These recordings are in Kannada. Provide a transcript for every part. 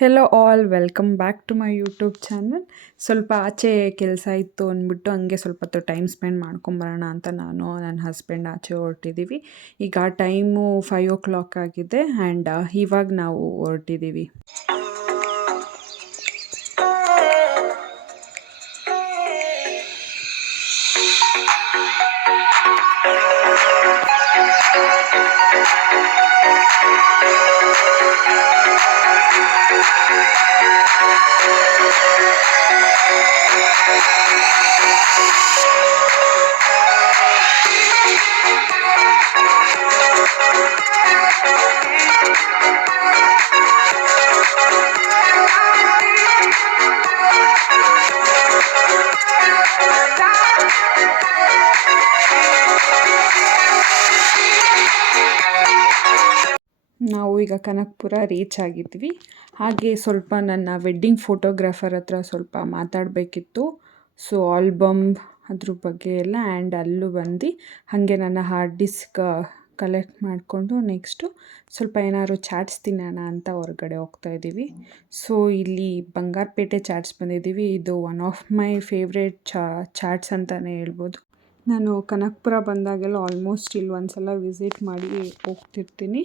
Hello all welcome back to my YouTube channel. ಸ್ವಲ್ಪ ಆಚೆ ಕೆಲಸ ಇತ್ತು ಅಂದ್ಬಿಟ್ಟು ಹಂಗೆ ಸ್ವಲ್ಪ ಹೊತ್ತು ಟೈಮ್ ಸ್ಪೆಂಡ್ ಮಾಡ್ಕೊಂಬರೋಣ ಅಂತ ನಾನು ನನ್ನ ಹಸ್ಬೆಂಡ್ ಆಚೆ ಹೊರಟಿದ್ದೀವಿ. ಈಗ ಟೈಮು 5 o'clock ಆಗಿದೆ ಆ್ಯಂಡ್ ಇವಾಗ ನಾವು ಹೊರಟಿದ್ದೀವಿ. ನಾವು ಈಗ ಕನಕಪುರ ರೀಚ್ ಆಗಿದ್ವಿ. ಹಾಗೆ ಸ್ವಲ್ಪ ನನ್ನ ವೆಡ್ಡಿಂಗ್ ಫೋಟೋಗ್ರಾಫರ್ ಹತ್ರ ಸ್ವಲ್ಪ ಮಾತಾಡಬೇಕಿತ್ತು. ಸೊ ಆಲ್ಬಮ್ ಅದ್ರ ಬಗ್ಗೆ ಎಲ್ಲ ಆ್ಯಂಡ್ ಅಲ್ಲೂ ಬಂದು ಹಾಗೆ ನನ್ನ ಹಾರ್ಡ್ ಡಿಸ್ಕ್ ಕಲೆಕ್ಟ್ ಮಾಡಿಕೊಂಡು ನೆಕ್ಸ್ಟು ಸ್ವಲ್ಪ ಏನಾದ್ರು ಚಾಟ್ಸ್ ತಿನ್ನೋಣ ಅಂತ ಹೊರಗಡೆ ಹೋಗ್ತಾ ಇದ್ದೀವಿ. ಸೊ ಇಲ್ಲಿ ಬಂಗಾರಪೇಟೆ ಚಾಟ್ಸ್ ಬಂದಿದ್ದೀವಿ. ಇದು one of my favourite chaats ಅಂತಲೇ ಹೇಳ್ಬೋದು. ನಾನು ಕನಕಪುರ ಬಂದಾಗೆಲ್ಲ ಆಲ್ಮೋಸ್ಟ್ ಇಲ್ಲಿ ಒಂದ್ಸಲ ವಿಸಿಟ್ ಮಾಡಿ ಹೋಗ್ತಿರ್ತೀನಿ.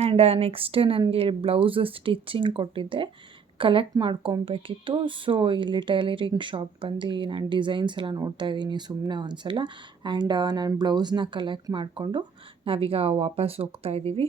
ಆ್ಯಂಡ್ ನೆಕ್ಸ್ಟ್ ನನಗೆ ಬ್ಲೌಸ್ ಸ್ಟಿಚ್ಚಿಂಗ್ ಕೊಟ್ಟಿದ್ದೆ, ಕಲೆಕ್ಟ್ ಮಾಡ್ಕೊಬೇಕಿತ್ತು. ಸೊ ಇಲ್ಲಿ ಟೈಲರಿಂಗ್ ಶಾಪ್ ಬಂದು ನಾನು ಡಿಸೈನ್ಸ್ ಎಲ್ಲ ನೋಡ್ತಾ ಇದ್ದೀನಿ ಸುಮ್ಮನೆ ಒಂದು ಸಲ. ಆ್ಯಂಡ್ ನಾನು ಬ್ಲೌಸ್ನ ಕಲೆಕ್ಟ್ ಮಾಡಿಕೊಂಡು ನಾವೀಗ ವಾಪಸ್ ಹೋಗ್ತಾ ಇದ್ದೀವಿ.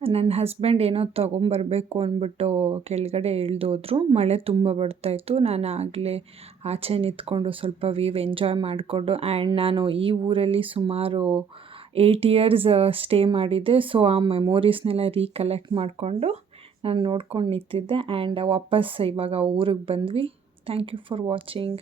ನನ್ನ ಹಸ್ಬೆಂಡ್ ಏನೋ ತೊಗೊಂಬರ್ಬೇಕು ಅಂದ್ಬಿಟ್ಟು ಕೆಳಗಡೆ ಇಳಿದೋದ್ರು. ಮಳೆ ತುಂಬ ಬರ್ತಾಯಿತ್ತು. ನಾನು ಆಗಲೇ ಆಚೆ ನಿಂತ್ಕೊಂಡು ಸ್ವಲ್ಪ ವ್ಯೂ ಎಂಜಾಯ್ ಮಾಡಿಕೊಂಡು ಆ್ಯಂಡ್ ನಾನು ಈ ಊರಲ್ಲಿ ಸುಮಾರು 8 years ಸ್ಟೇ ಮಾಡಿದ್ದೆ. ಸೊ ಆ ಮೆಮೊರೀಸ್ನೆಲ್ಲ ರೀಕಲೆಕ್ಟ್ ಮಾಡಿಕೊಂಡು ನಾನು ನೋಡ್ಕೊಂಡು ನಿಂತಿದ್ದೆ ಆ್ಯಂಡ್ ವಾಪಸ್ ಇವಾಗ ಊರಿಗೆ ಬಂದ್ವಿ. Thank you for watching.